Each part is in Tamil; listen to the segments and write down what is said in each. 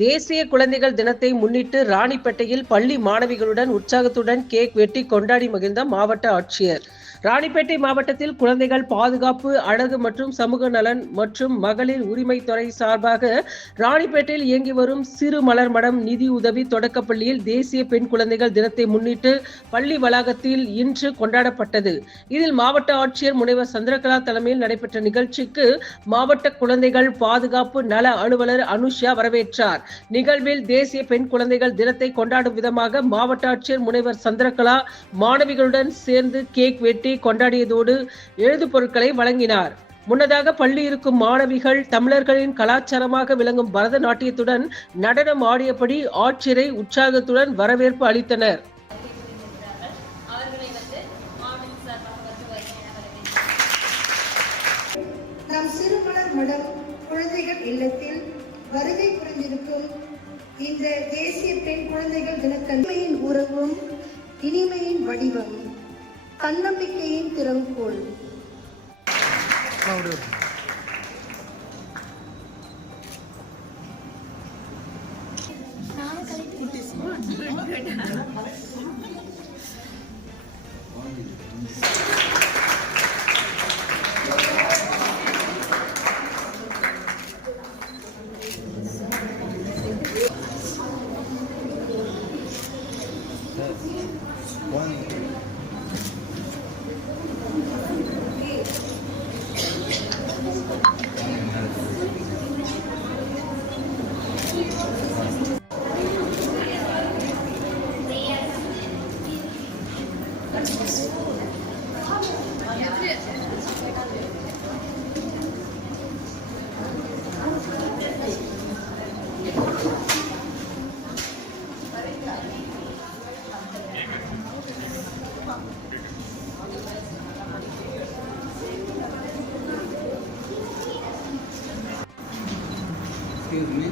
தேசிய குழந்தைகள் தினத்தை முன்னிட்டு ராணிப்பேட்டையில் பள்ளி மாணவிகளுடன் உற்சாகத்துடன் கேக் வெட்டி கொண்டாடி மகிழ்ந்த மாவட்ட ஆட்சியர். ராணிப்பேட்டை மாவட்டத்தில் குழந்தைகள் பாதுகாப்பு, அழகு மற்றும் சமூக நலன் மற்றும் மகளிர் உரிமைத்துறை சார்பாக ராணிப்பேட்டையில் இயங்கி வரும் சிறு மலர் மடம் நிதி உதவி தொடக்கப்பள்ளியில் தேசிய பெண் குழந்தைகள் தினத்தை முன்னிட்டு பள்ளி வளாகத்தில் இன்று கொண்டாடப்பட்டது. இதில் மாவட்ட ஆட்சியர் முனைவர் சந்திரகலா தலைமையில் நடைபெற்ற நிகழ்ச்சிக்கு மாவட்ட குழந்தைகள் பாதுகாப்பு நல அலுவலர் அனுஷா வரவேற்றார். நிகழ்வில் தேசிய பெண் குழந்தைகள் தினத்தை கொண்டாடும் விதமாக மாவட்ட ஆட்சியர் முனைவர் சந்திரகலா மாணவிகளுடன் சேர்ந்து கேக் வெட்டி கொண்டாடியதோடு எழுது பொருட்களை வழங்கினார். முன்னதாக பள்ளி இருக்கும் மாணவிகள் தமிழர்களின் கலாச்சாரமாக விளங்கும் பரதநாட்டியத்துடன் நடனம் ஆடியபடி ஆட்சியரை உற்சாகத்துடன் வரவேற்பு அளித்தனர். நம் சிறுமலர் மடம் குழந்தைகள் இல்லத்தில் வருகை புரிந்திருக்கும் இந்த தேசிய பெண் குழந்தைகள் தினத்தன்மையின் உறவும், இனிமையின் வடிவம், தன்னம்பிக்கையின் திறவுகோல். Excuse me.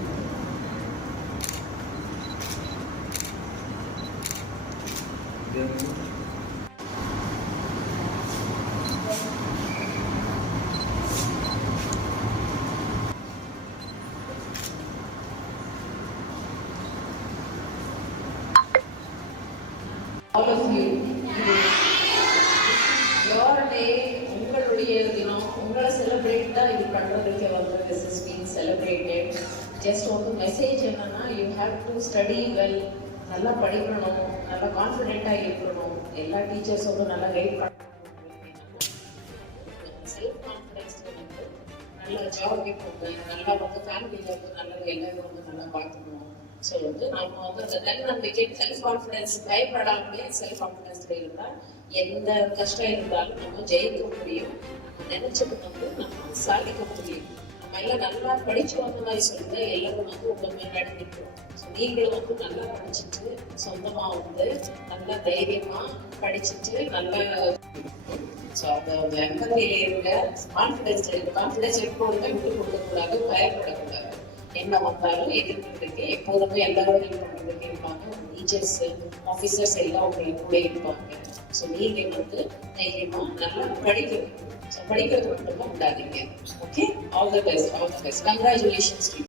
All of you, your day, உங்களுடைய தினம், உங்களை celebrate தான் இது பண்றதுக்கு வந்து this is being celebrated. Just ஒரு மெசேஜ் என்னன்னா, you have to study well, நல்லா படிக்கணும், நல்லா கான்ஃபிடென்ட்டா இருக்கணும், எல்லா டீச்சர்ஸோட நல்லா கைட் பண்ணணும், செல்ஃப் கான்ஃபிடன்ஸ் வந்து நல்லா ஜாபுக்கு போங்க, நல்லா வந்து ஃபேமிலியில் வந்து நல்லது எல்லாரும் வந்து நல்லா பார்க்கணும். ஸோ வந்து நம்ம வந்து அந்த தன்னம்பிக்கை, செல்ஃப் கான்ஃபிடன்ஸ், பயப்படாமலே செல்ஃப் கான்ஃபிடன்ஸ்ல இருந்தால் எந்த கஷ்டம் இருந்தாலும் நம்ம ஜெயிக்க முடியும். நினைச்சது வந்து நம்ம சாதிக்க முடியும். நம்ம எல்லாம் நல்லா படிச்சு வந்த மாதிரி சொல்லுங்க, எல்லாரும் வந்து உங்க முன்னாடி நிற்கிறோம். ஸோ நீங்களும் வந்து நல்லா படிச்சுட்டு சொந்தமா வந்து நல்லா தைரியமா படிச்சுட்டு நல்லா ஸோ அந்த எம்பதியில இருக்க கான்ஃபிடன்ஸ் எப்போதுமே விட்டு கொடுக்கக்கூடாது, பயப்படக்கூடாது. என்ன வந்தாலும் எதிர்க்கிறதுக்கு எப்போதுமே எல்லாரும் ஹெல்ப் பண்ணுறதுக்கு இருப்பாங்க. டீச்சர்ஸ், ஆஃபீஸர்ஸ் எல்லாம் உங்களுக்கு கூட இருப்பாங்க. ஸோ நீங்கள் வந்து தைரியமாக நல்லா படிக்கிறது, ஸோ படிக்கிறது மட்டும்தான் விடாதீங்க. Okay, all the best, congratulations.